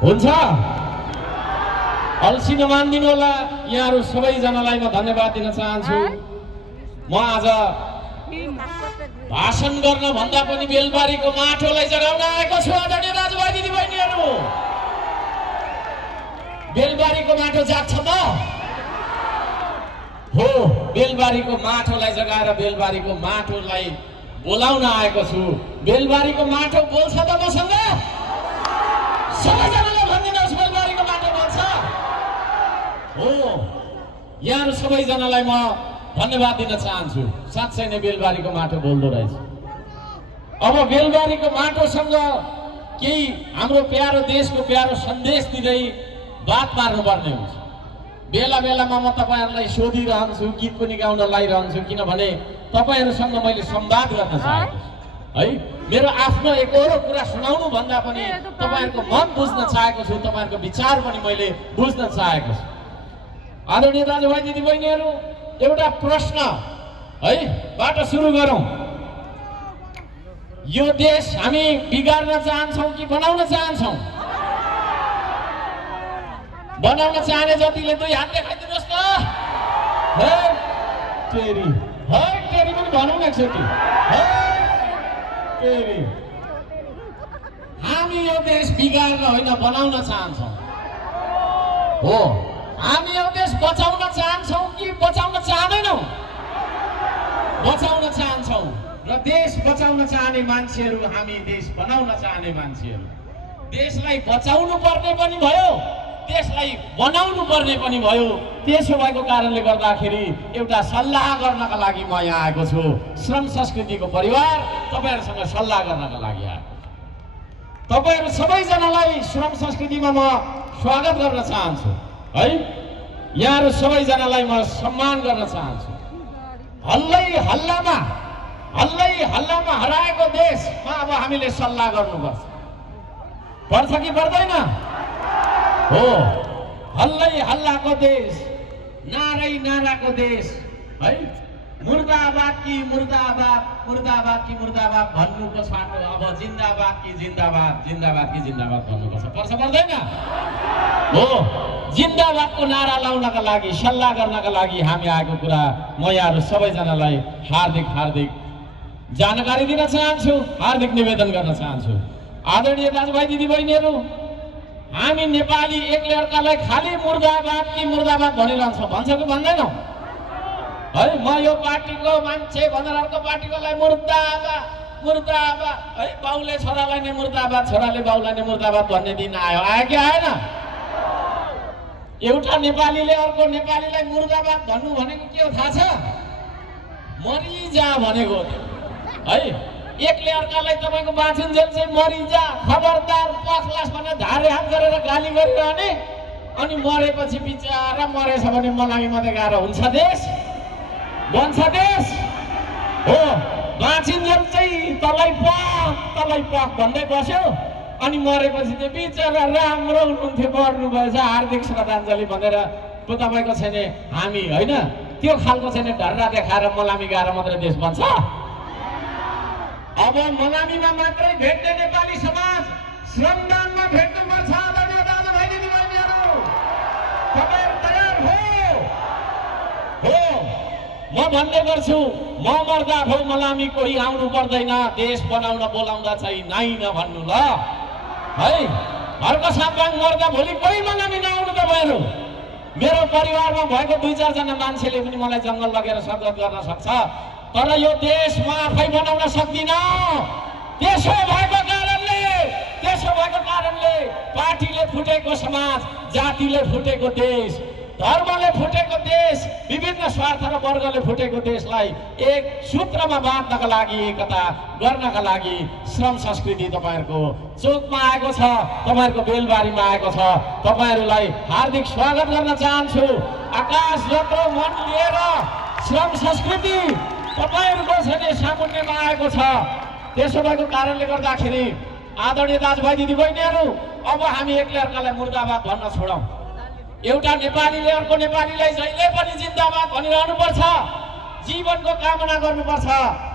हुन्छ अल्छी नमान्दिनु होला। यहाँहरू सबैजनालाई म धन्यवाद दिन चाहन्छु। म आज भाषण गर्न भन्दा पनि बेलबारीको माटोलाई जगाउन आएको छु। आदरणीय दाजुभाइ दिदीबहिनीहरू, बेलबारीको माटो जाग्छ त? हो, बेलबारीको माटोलाई जगाएर बेलबारीको माटोलाई बोलाउन आएको छु। बेलबारीको माटो बोल्छ त मसँग? सबैजनाले भनिदिनुहोस्, बेलबारीको माटो बोल्छ? हो, यहाँहरू सबैजनालाई म धन्यवाद दिन चाहन्छु। साँच्चै नै बेलबारीको माटो बोल्दो रहेछ। अब बेलबारीको माटोसँग केही हाम्रो प्यारो देशको प्यारो सन्देश दिँदै बात मार्नुपर्ने हुन्छ। बेला बेलामा म तपाईँहरूलाई सोधिरहन्छु, गीत पनि गाउन लाइरहन्छु, किनभने तपाईँहरूसँग मैले संवाद गर्न चाहेको छु है। मेरो आफ्नो एकहोरो कुरा सुनाउनु भन्दा पनि तपाईँहरूको मन बुझ्न चाहेको छु, तपाईँहरूको विचार पनि मैले बुझ्न चाहेको छु। आदरणीय दाजुभाइ दिदीबहिनीहरू, एउटा प्रश्न है बाट सुरु गरौँ। यो देश हामी बिगार्न चाहन्छौँ कि बनाउन चाहन्छौँ? बनाउन चाहने जतिले दुई हात देखाइदिनुहोस् न। हे तेरी, हे तेरी पनि भनौँ न एकचोटि। हे तेरी, हामी यो देश बिगार्न होइन बनाउन चाहन्छौँ। हो, हामी यो देश बचाउन चाहन्छौँ कि बचाउन चाहदैनौँ? बचाउन चाहन्छौँ। र देश बचाउन चाहने मान्छेहरू हामी देश बनाउन चाहने मान्छेहरू। देशलाई बचाउनु पर्ने पनि भयो, देशलाई बनाउनु पर्ने पनि भयो। त्यसो भएको कारणले गर्दाखेरि एउटा सल्लाह गर्नका लागि म यहाँ आएको छु। श्रम संस्कृतिको परिवार तपाईँहरूसँग सल्लाह गर्नका लागि आएको। तपाईँहरू सबैजनालाई श्रम संस्कृतिमा म स्वागत गर्न चाहन्छु है। यहाँहरू सबैजनालाई म सम्मान गर्न चाहन्छु। हल्लै हल्लामा हराएको देशमा अब हामीले सल्लाह गर्नुपर्छ। पर्छ कि पर्दैन? हो, हल्लाको देश, नाराको देश है। मुर्दाबाद कि मुर्दाबाद, मुर्दाबाद कि मुर्दाबाद भन्नुको साटो अब जिन्दाबाद कि जिन्दाबाद भन्नुपर्छ। पर्छ पर्दैन? हो, जिन्दाबादको नारा लाउनका लागि, सल्लाह गर्नका लागि हामी आएको कुरा म यहाँहरू सबैजनालाई हार्दिक जानकारी दिन चाहन्छु, हार्दिक निवेदन गर्न चाहन्छु। आदरणीय दाजुभाइ दिदीबहिनीहरू, हामी नेपाली एकले अर्कालाई खालि मुर्दाबाद कि मुर्दाबाद भनिरहन्छौँ। भन्छ कि भन्दैनौँ है? म यो पार्टीको मान्छे भनेर अर्को पार्टीकोलाई मुर्दाबाद है। बाउले छोरालाई नै मुर्दाबाद, छोराले बाउलाई नै मुर्दाबाद भन्ने दिन आयो कि आएन? एउटा नेपालीले अर्को नेपालीलाई मुर्दाबाद भन्नु भनेको के हो थाहा छ? मरिजा भनेको है। एकले अर्कालाई तपाईँको बाँचिन्जेल चाहिँ मरिजा, खबरदार, पखलास भनेर धारे हात गरेर गाली गरिरहने, अनि मरेपछि बिचारा मरेछ भने मलामी मात्रै गाह्रो हुन्छ देश? बन्छ देश? हो, बाँचिन्जेल चाहिँ तलै पख भन्दै बस्यो, अनि मरेपछि चाहिँ बिचारा राम्रो हुनुहुन्थ्यो, मर्नुभएछ, हार्दिक श्रद्धाञ्जली भनेर तपाईँको छैन हामी होइन त्यो खालको छैन ढर्रा देखाएर मलामी गाह्रो मात्रै देश बन्छ? अब मलामीमा मात्रै भेट्ने नेपाली समाज श्रमदानमा भेट्नुपर्छ। आदरणीय दाजुभाइ दिदीबहिनीहरू, तपाईहरु तयार हो? म भन्ने गर्छु, म मर्दा भो मलामी कोही आउनु पर्दैन, देश बनाउन बोलाउँदा चाहिँ नाइ नभन्नु ल है। अर्को सापाङ मर्दा भोलि कोही मलामी नआउनु तपाईहरु। मेरो परिवारमा भएको 2-4 जना मान्छेले पनि मलाई जंगल लगेर स्वागत गर्न सक्छ, तर यो देश म आफै बनाउन सक्दिन। त्यसो भएको कारणले पार्टीले फुटेको समाज, जातिले फुटेको देश, धर्मले फुटेको देश, विभिन्न स्वार्थ र वर्गले फुटेको देशलाई एक सूत्रमा बाँध्नका लागि, एकता गर्नका लागि श्रम संस्कृति तपाईहरुको चोकमा आएको छ, तपाईहरुको बेलबारीमा आएको छ। तपाईहरुलाई हार्दिक स्वागत गर्न चाहन्छु। आकाश जत्रो मन लिएर श्रम संस्कृति तपाईहरुको छने सामुन्नेमा आएको छ। त्यसो भएको कारणले गर्दाखेरि आदरणीय दाजुभाइ दिदीबहिनीहरू, अब हामी एकले अर्कालाई मुर्दाबाद भन्न छोडौं। एउटा नेपालीले अर्को नेपालीलाई जहिले पनि जिन्दाबाद भनिरहनु पर्छ। जीवनको कामना गर्नुपर्छ,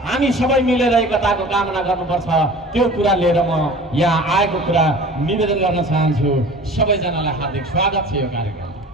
हामी सबै मिलेर एकताको कामना गर्नुपर्छ। त्यो कुरा लिएर म यहाँ आएको कुरा निवेदन गर्न चाहन्छु। सबैजनालाई हार्दिक स्वागत छ यो कार्यक्रम।